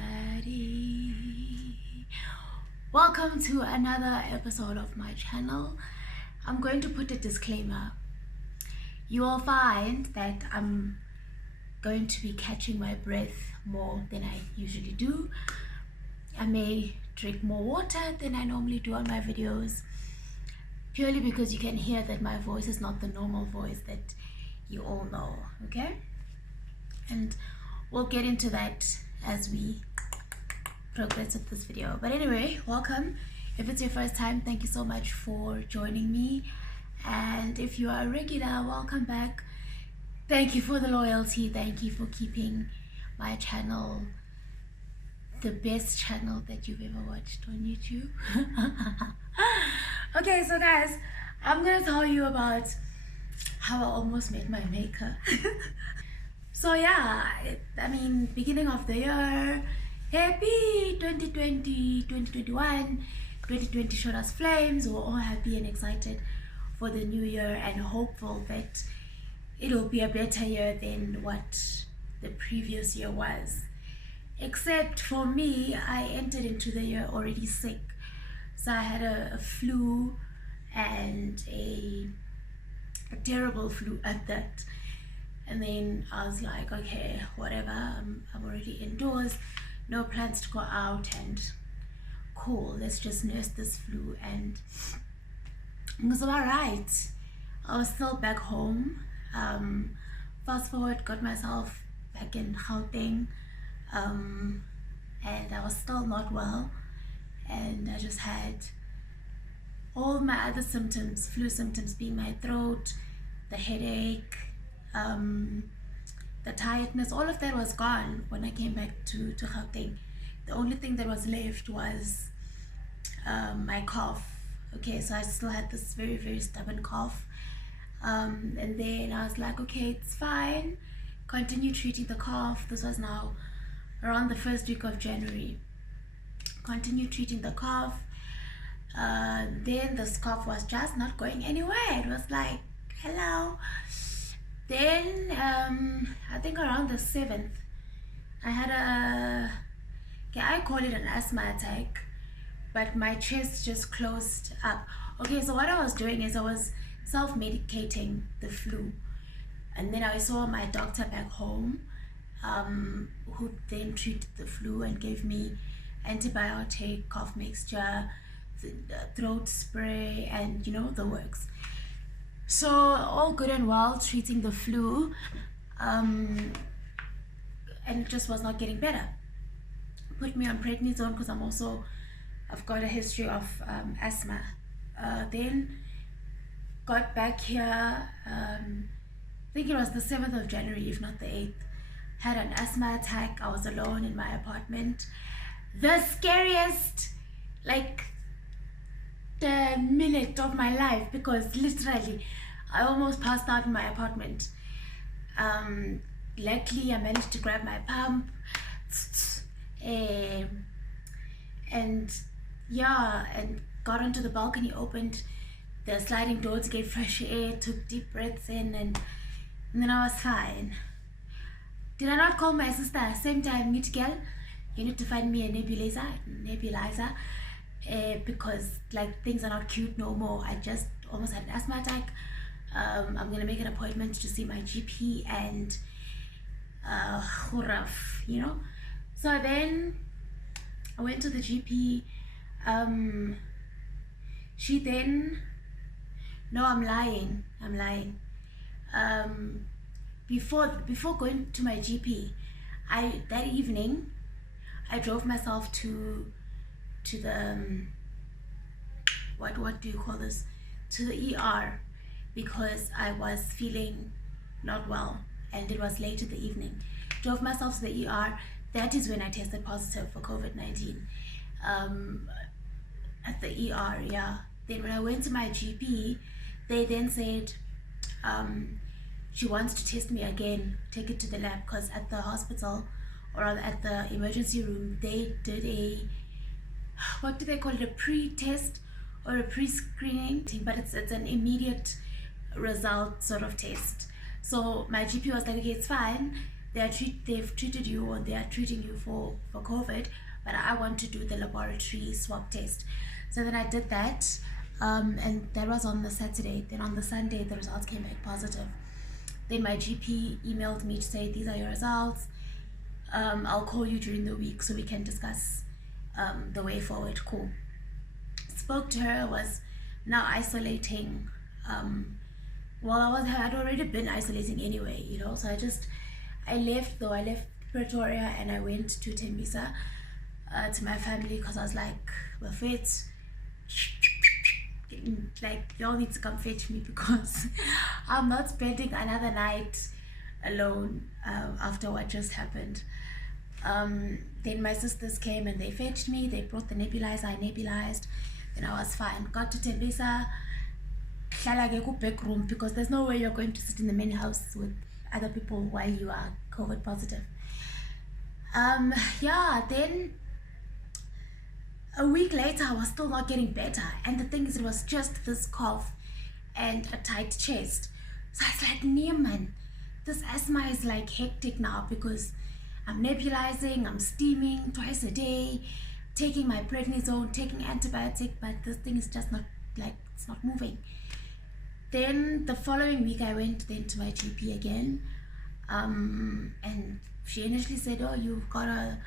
everybody, welcome to another episode of my channel. I'm going to put a disclaimer. You will find that I'm going to be catching my breath more than I usually do. I may drink more water than I normally do on my videos, purely because you can hear that my voice is not the normal voice that you all know, okay? And we'll get into that as we progress with this video. But anyway, welcome. If it's your first time, thank you so much for joining me. And if you are a regular, welcome back. Thank you for the loyalty. Thank you for keeping my channel the best channel that you've ever watched on YouTube. Okay, so guys, I'm gonna tell you about how I almost made my maker. So yeah, I mean, beginning of the year, happy 2020, 2021, 2020 showed us flames. We're all happy and excited for the new year and hopeful that it'll be a better year than what the previous year was. Except for me, I entered into the year already sick. So I had a flu, and a terrible flu at that. And then I was like, okay, whatever, I'm already indoors, no plans to go out, and cool, let's just nurse this flu. And it was all right. I was still back home. Fast forward, got myself back in Gauteng, and I was still not well, and I just had all my other symptoms, flu symptoms, being my throat, the headache, the tiredness. All of that was gone when I came back to Gauteng. The only thing that was left was my cough. Okay, so I still had this very, very stubborn cough, and then I was like, okay, it's fine, continue treating the cough. This was now around the first week of January. Continue treating the cough. Then this cough was just not going anywhere. It was like, hello. Then I think around the 7th, I had I call it an asthma attack, but my chest just closed up. Okay, so what I was doing is I was self-medicating the flu, and then I saw my doctor back home, who then treated the flu and gave me antibiotic, cough mixture, throat spray, and you know, the works. So all good and well, treating the flu, and it just was not getting better. Put me on prednisone because I've got a history of asthma. Then got back here, I think it was the 7th of January, if not the 8th. Had an asthma attack. I was alone in my apartment. The scariest, like, the minute of my life, because literally I almost passed out in my apartment. Luckily I managed to grab my pump, and yeah, and got onto the balcony, opened the sliding doors, gave fresh air, took deep breaths in, and then I was fine. Did I not call my sister same time, meet girl, you need to find me a nebulizer, because like things are not cute no more. I just almost had an asthma attack. I'm gonna make an appointment to see my GP, and rough, you know. So then I went to the GP. She then, no, I'm lying. Before going to my GP, that evening I drove myself to the what do you call this, to the ER, because I was feeling not well, and it was late in the evening. Drove myself to the ER. That is when I tested positive for COVID-19, at the ER. Yeah. Then when I went to my GP, they then said she wants to test me again, take it to the lab, because at the hospital, or at the emergency room, they did a, what do they call it, a pre-test or a pre-screening, but it's an immediate result sort of test. So my GP was like, okay, it's fine, they've treated you, or they are treating you for COVID, but I want to do the laboratory swab test. So then I did that, and that was on the Saturday. Then on the Sunday, the results came back positive. Then my GP emailed me to say, these are your results. I'll call you during the week so we can discuss the way forward. Cool. Spoke to her, was now isolating. Well, I'd already been isolating anyway, you know. So I left Pretoria and I went to Tembisa to my family, because I was like, we're fit. Like, y'all need to come fetch me, because I'm not spending another night alone after what just happened. Then my sisters came and they fetched me. They brought the nebulizer. I nebulized. Then I was fine. Got to Tembisa, back room, because there's no way you're going to sit in the main house with other people while you are COVID positive. Yeah, then a week later I was still not getting better, and the thing is, it was just this cough and a tight chest. So I was like, nee man, this asthma is like hectic now, because I'm nebulizing, I'm steaming twice a day, taking my prednisone, taking antibiotic, but this thing is just not, like, it's not moving. Then the following week I went then to my GP again, and she initially said, oh, you've got a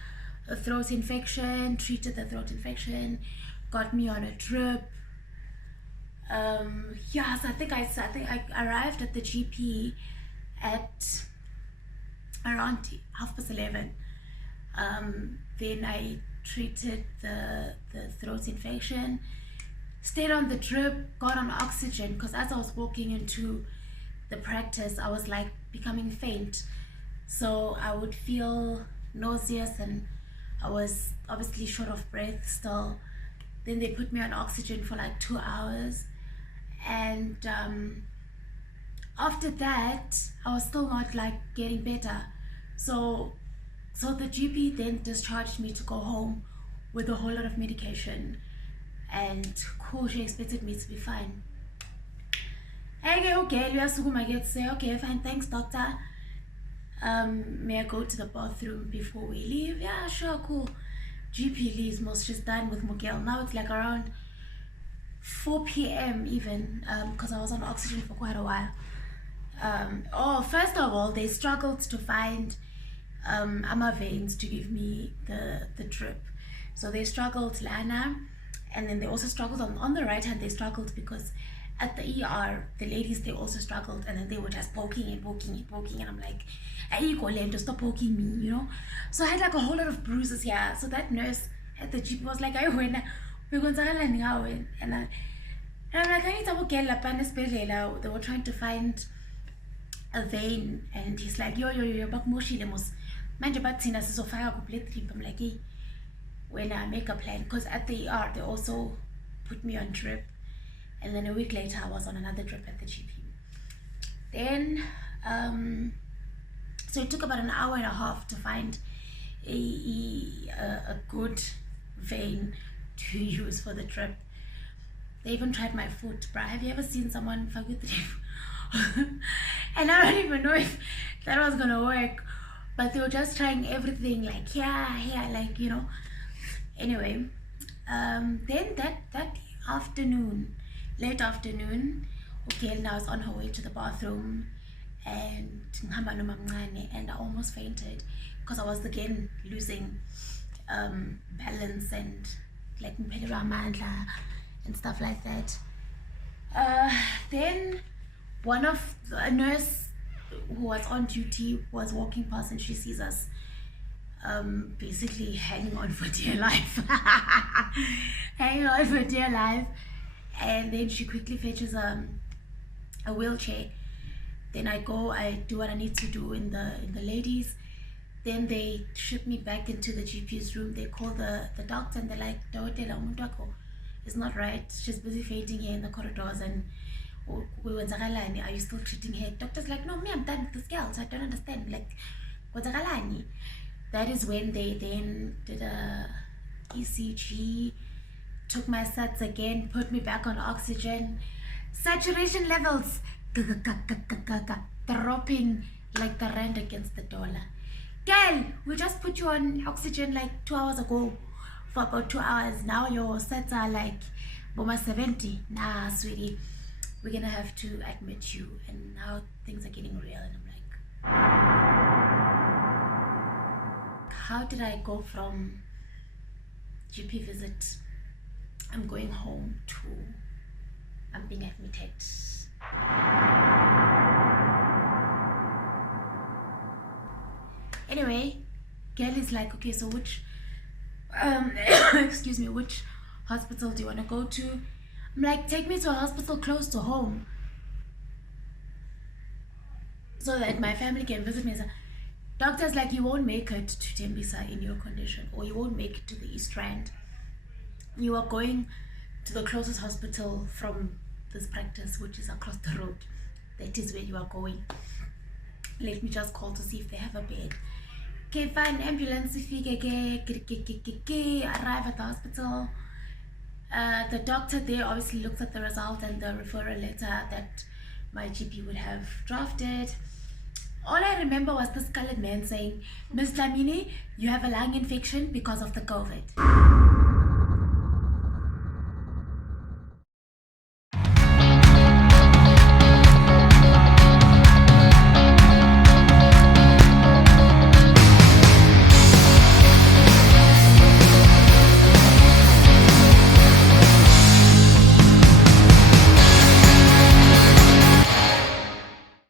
throat infection, treated the throat infection, got me on a drip. Yeah, so I think I arrived at the GP at around 11:30. Then I treated the throat infection, stayed on the drip, got on oxygen, because as I was walking into the practice, I was like becoming faint. So I would feel nauseous, and I was obviously short of breath still. Then they put me on oxygen for like 2 hours, and after that I was still not like getting better. So the GP then discharged me to go home with a whole lot of medication, and cool, she expected me to be fine. Okay, we are get say, okay, fine, thanks doctor. May I go to the bathroom before we leave? Yeah, sure, cool. GP leaves, most she's done with Miguel. Now it's like around 4 p.m. even, because I was on oxygen for quite a while. Oh, first of all, they struggled to find veins to give me the drip. So they struggled, Lana, and then they also struggled on the right hand. They struggled because at the ER, the ladies, they also struggled, and then they were just poking, and I'm like, hey, Lendo, stop poking me, you know. So I had like a whole lot of bruises here. So that nurse at the GP was like, we're going to now, and I'm like, I need to get la pan. They were trying to find a vein, and he's like, yo, back moshi lemos. Manje bathina sizofaka ku-blood drip. I'm like, hey, when I make a plan, because at the ER they also put me on drip, and then a week later I was on another drip at the GP. Then so it took about an hour and a half to find a good vein to use for the drip. They even tried my foot, bruh. Have you ever seen someone fuck with drip? And I don't even know if that was gonna work, but they were just trying everything, like yeah, like, you know. Anyway, then that afternoon, late afternoon, okay, now I was on her way to the bathroom, and I almost fainted, because I was again losing balance and like and stuff like that. Then a nurse who was on duty was walking past, and she sees us basically hanging on for dear life. And then she quickly fetches a wheelchair. Then I do what I need to do in the ladies. Then they ship me back into the GP's room. They call the doctor, and they're like, it's not right, she's busy fainting here in the corridors, and we went, are you still treating her? Doctor's like, no, me, I'm done with this girl, so I don't understand, like, what's that is when they then did a ECG, took my sats again, put me back on oxygen. Saturation levels dropping like the rand against the dollar. Girl, we just put you on oxygen like 2 hours ago for about 2 hours. Now your sets are like Boma 70. Nah, sweetie, we're gonna have to admit you. And now things are getting real. And I'm like, how did I go from GP visit, I'm going home, to I'm being admitted? Anyway, girl is like, okay, so which excuse me, which hospital do you want to go to? I'm like, take me to a hospital close to home so that my family can visit me. So, doctor's like, you won't make it to Tembisa in your condition, or you won't make it to the East Rand. You are going to the closest hospital from this practice, which is across the road. That is where you are going. Let me just call to see if they have a bed. Okay, fine. Ambulance, arrive at the hospital. The doctor there obviously looks at the result and the referral letter that my GP would have drafted. All I remember was this colored man saying, Ms. Dlamini, you have a lung infection because of the COVID.